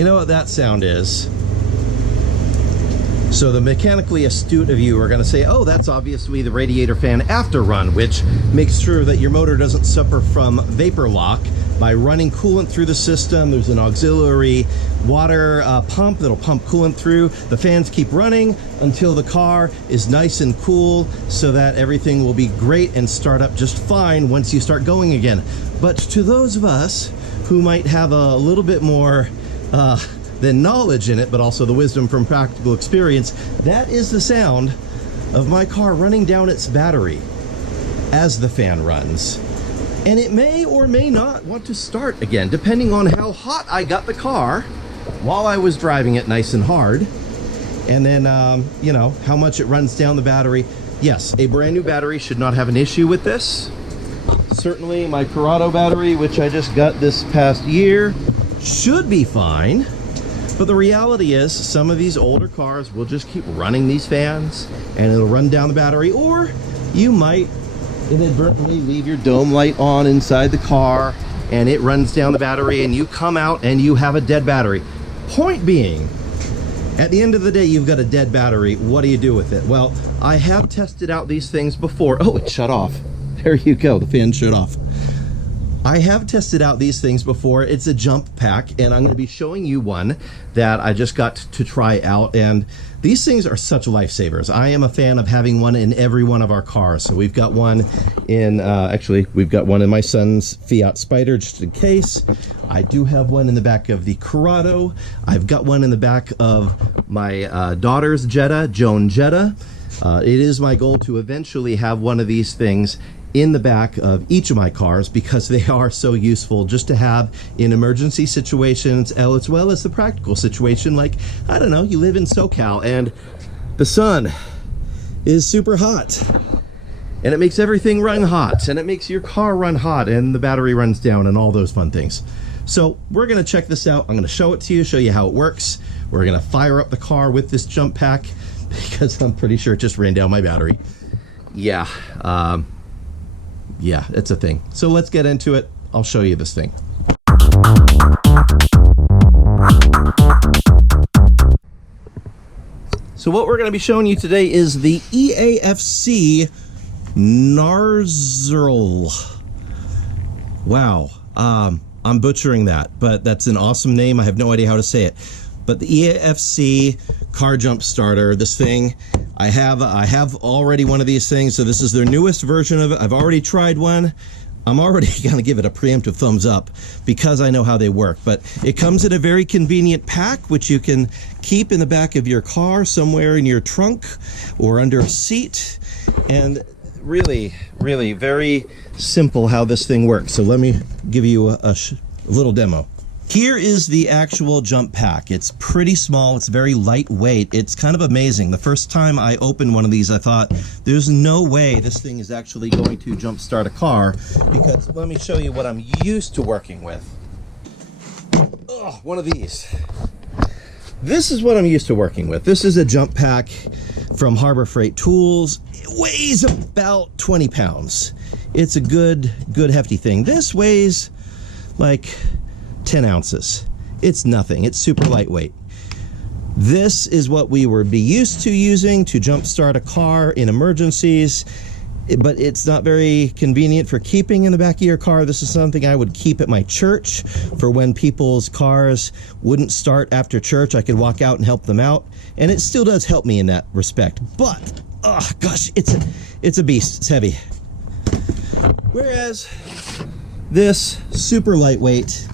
You know what that sound is? So the mechanically astute of you are going to say, oh, that's obviously the radiator fan after run, which makes sure that your motor doesn't suffer from vapor lock by running coolant through the system. There's an auxiliary water pump that'll pump coolant through. The fans keep running until the car is nice and cool, so that everything will be great and start up just fine once you start going again. But to those of us who might have a little bit more than knowledge in it, but also the wisdom from practical experience, that is the sound of my car running down its battery as the fan runs. And it may or may not want to start again, depending on how hot I got the car while I was driving it nice and hard. And then, you know, how much it runs down the battery. Yes, a brand new battery should not have an issue with this. Certainly my Corrado battery, which I just got this past year, should be fine. But the reality is, some of these older cars will just keep running these fans and it'll run down the battery, or you might inadvertently leave your dome light on inside the car and it runs down the battery and you come out and you have a dead battery. Point being, at the end of the day, you've got a dead battery. What do you do with it? Well, I have tested out these things before. Oh, it shut off. There you go, the fan shut off. I have tested out these things before. It's a jump pack, and I'm going to be showing you one that I just got to try out, and these things are such lifesavers. I am a fan of having one in every one of our cars. So we've got one in, actually, we've got one in my son's Fiat Spider, just in case. I do have one in the back of the Corrado. I've got one in the back of my daughter's Jetta, Jetta. It is my goal to eventually have one of these things in the back of each of my cars, because they are so useful just to have in emergency situations, as well as the practical situation. Like, I don't know, you live in SoCal and the sun is super hot and it makes everything run hot, and it makes your car run hot, and the battery runs down, and all those fun things. So we're going to check this out. I'm going to show it to you, show you how it works. We're going to fire up the car with this jump pack, because I'm pretty sure it just ran down my battery. Yeah, yeah, it's a thing. So let's get into it. I'll show you this thing. So what we're going to be showing you today is the EAFC Nozzle. Wow, I'm butchering that, but that's an awesome name. I have no idea how to say it. But the EAFC car jump starter, this thing, I have already one of these things, so this is their newest version of it. I've already tried one. I'm already going to give it a preemptive thumbs up because I know how they work. But it comes in a very convenient pack, which you can keep in the back of your car, somewhere in your trunk or under a seat. And really, really very simple how this thing works. So let me give you a little demo. Here is the actual jump pack. It's pretty small, it's very lightweight. It's kind of amazing. The first time I opened one of these, I thought, there's no way this thing is actually going to jump start a car, because let me show you what I'm used to working with. Ugh, one of these. This is what I'm used to working with. This is a jump pack from Harbor Freight Tools. It weighs about 20 pounds. It's a good hefty thing. This weighs like 10 ounces. It's nothing. It's super lightweight. This is what we would be used to using to jump start a car in emergencies, but it's not very convenient for keeping in the back of your car. This is something I would keep at my church for when people's cars wouldn't start after church. I could walk out and help them out, and it still does help me in that respect. But oh gosh, it's a beast. It's heavy. Whereas this, super lightweight.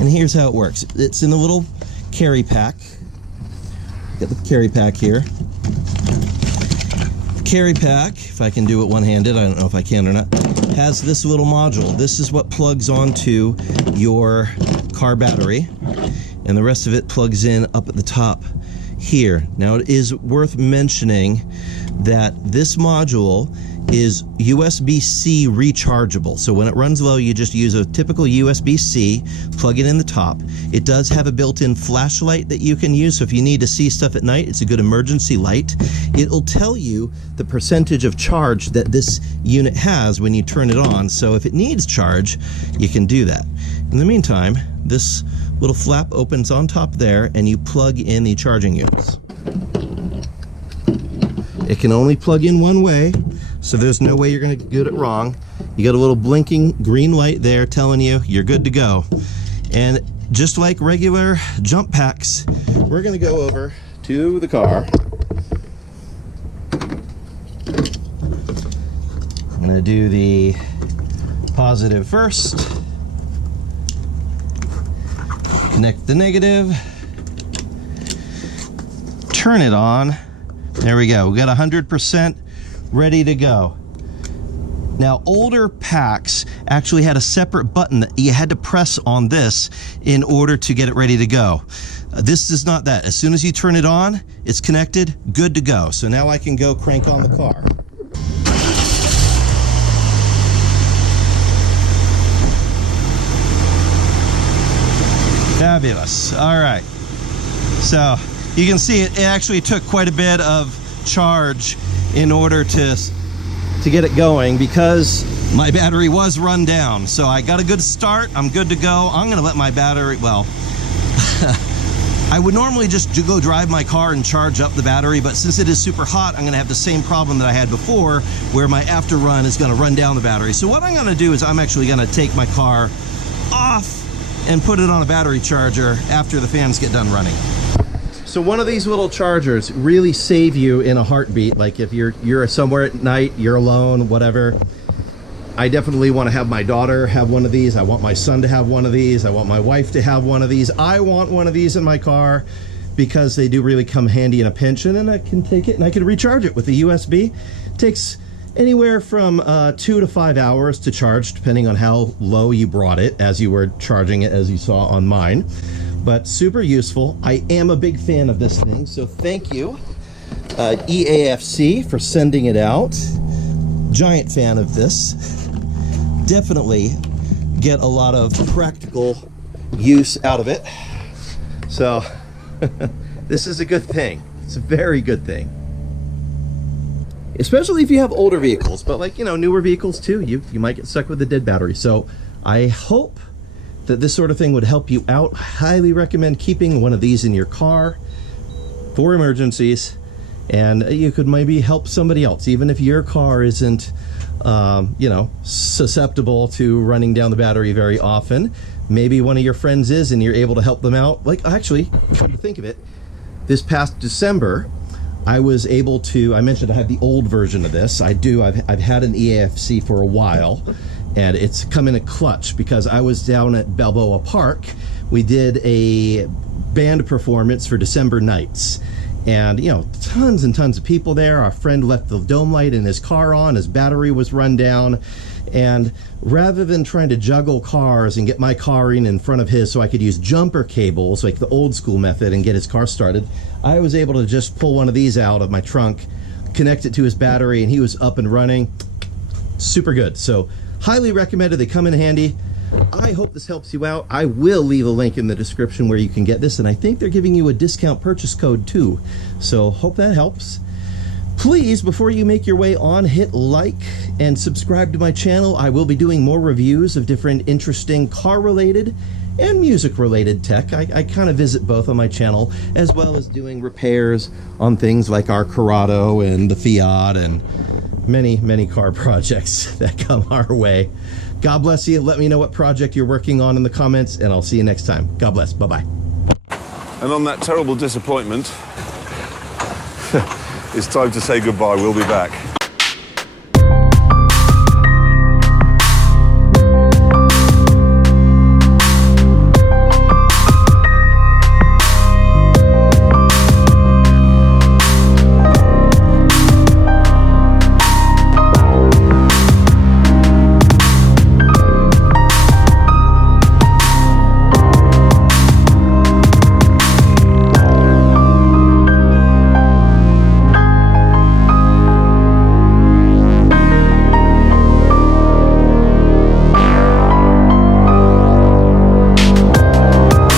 And here's how it works. It's in the little carry pack. Got the carry pack here. The carry pack, if I can do it one-handed, I don't know if I can or not, has this little module. This is what plugs onto your car battery, and the rest of it plugs in up at the top here. Now, it is worth mentioning that this module is USB-C rechargeable. So when it runs low, you just use a typical USB-C, plug it in the top. It does have a built-in flashlight that you can use, so if you need to see stuff at night, it's a good emergency light. It'll tell you the percentage of charge that this unit has when you turn it on, so if it needs charge, you can do that. In the meantime, this little flap opens on top there, and you plug in the charging units. It can only plug in one way, so there's no way you're going to get it wrong. You got a little blinking green light there telling you you're good to go. And just like regular jump packs, we're going to go over to the car. I'm going to do the positive first. Connect the negative. Turn it on. There we go. We got 100% ready to go. Now, older packs actually had a separate button that you had to press on this in order to get it ready to go. This is not that. As soon as you turn it on, it's connected, good to go. So now I can go crank on the car. Fabulous. All right. So you can see it actually took quite a bit of charge in order to get it going because my battery was run down. So I got a good start. I'm good to go. I'm going to let my battery, well, I would normally just go drive my car and charge up the battery, but since it is super hot, I'm going to have the same problem that I had before where my after run is going to run down the battery. So what I'm going to do is I'm actually going to take my car off and put it on a battery charger after the fans get done running. So one of these little chargers really save you in a heartbeat. Like if you're somewhere at night, you're alone, whatever. I definitely want to have my daughter have one of these. I want my son to have one of these. I want my wife to have one of these. I want one of these in my car because they do really come handy in a pinch, and then I can take it and I can recharge it with the USB. It takes anywhere from 2 to 5 hours to charge, depending on how low you brought it as you were charging it, as you saw on mine. But super useful. I am a big fan of this thing, so thank you, EAFC, for sending it out. Giant fan of this. Definitely get a lot of practical use out of it. So this is a good thing. It's a very good thing. Especially if you have older vehicles, but like, you know, newer vehicles too, you might get stuck with a dead battery. So I hope that this sort of thing would help you out. Highly recommend keeping one of these in your car for emergencies, and you could maybe help somebody else, even if your car isn't you know, susceptible to running down the battery very often. Maybe one of your friends is, and you're able to help them out. Like, actually, come to think of it, this past December I was able to, I mentioned I had the old version of this. I've had an EAFC for a while, and it's come in a clutch because I was down at Balboa Park. We did a band performance for December nights, and you know, tons and tons of people there. Our friend left the dome light in his car on, his battery was run down, and rather than trying to juggle cars and get my car in front of his so I could use jumper cables like the old school method and get his car started, I was able to just pull one of these out of my trunk, connect it to his battery, and he was up and running. Super good. So highly recommended. They come in handy. I hope this helps you out. I will leave a link in the description where you can get this, and I think they're giving you a discount purchase code too. So hope that helps. Please, before you make your way on, hit like and subscribe to my channel. I will be doing more reviews of different interesting car-related and music-related tech. I kind of visit both on my channel, as well as doing repairs on things like our Corrado and the Fiat and many, many car projects that come our way. God bless you. Let me know what project you're working on in the comments, and I'll see you next time. God bless. Bye-bye. And on that terrible disappointment, it's time to say goodbye. We'll be back.